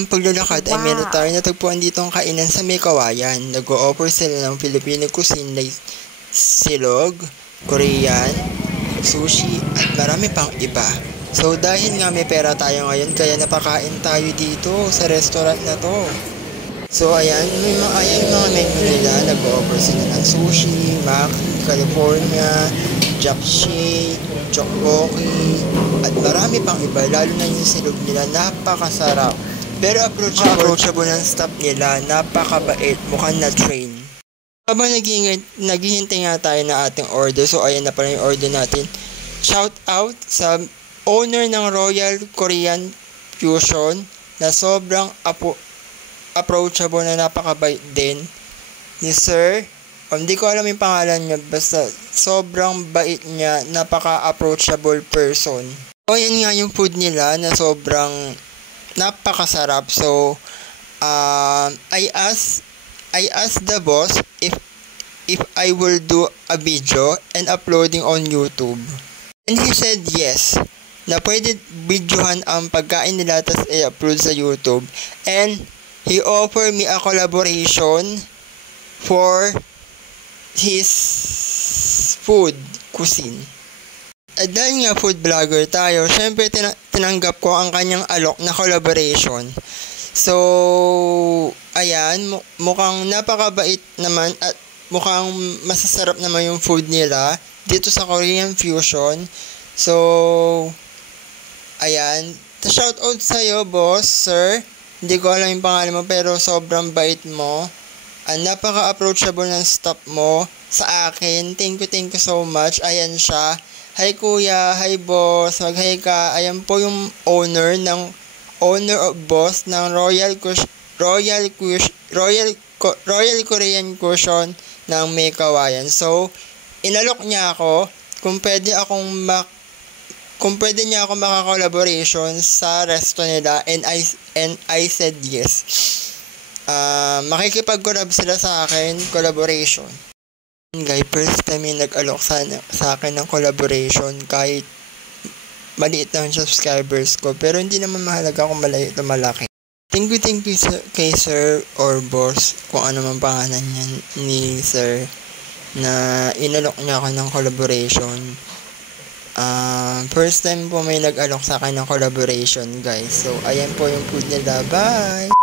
ng paglalakad ay meron tayo natagpuan dito ang kainan sa may Kawayan. Nag-o-offer sila ng Filipino cuisine like silog, Korean, sushi, at marami pang iba. So dahil nga may pera tayo ngayon, kaya napakain tayo dito sa restaurant na to. So ayan, may mga menu nila. Nag-o-offer sila ng sushi, maki, California, japchae, tteokbokki, at marami pang iba. Lalo na yung silog nila, napakasarap. Pero approachable ng staff nila, napakabait, mukhang na-train. Habang naghihintay nga tayo na ating order, so ayan na pala yung order natin. Shout out sa owner ng Royal Korean Fusion na sobrang approachable na napakabait din ni Sir. Hindi ko alam yung pangalan niya, basta sobrang bait niya, napaka-approachable person. O yan nga yung food nila na sobrang napakasarap. So, I asked the boss if I will do a video and uploading on YouTube. And he said yes, na pwede videohan ang pagkain nila tas i-upload sa YouTube. And he offered me a collaboration for his food cuisine. At dahil nga food vlogger tayo, syempre tinanggap ko ang kanyang alok na collaboration. So, ayan, mukhang napakabait naman at mukhang masasarap naman yung food nila dito sa Korean Fusion. So, ayan, shout out sa'yo, boss, sir. Hindi ko alam yung pangalan mo pero sobrang bait mo. Napaka-approachable ng staff mo sa akin. Thank you so much. Ayan siya. Hi kuya, hi boss, mag-hi ka. Ayan po yung owner of boss ng Royal Korean Fusion ng may Kawayan. So, inalok niya ako kung pwede niya ako maka-collaboration sa resto nila, and I said yes. Makikipag-collab sila sa akin, collaboration. Guys, first time yung nag-alok sa akin ng collaboration, kahit maliit lang subscribers ko, pero hindi naman mahalaga kung maliit o malaki. Thank you kay sir or boss, kung ano man pangalan niya ni sir, na inalok niya ako ng collaboration. First time po may nag-alok sa akin ng collaboration, guys. So, ayan po yung food nila. Bye!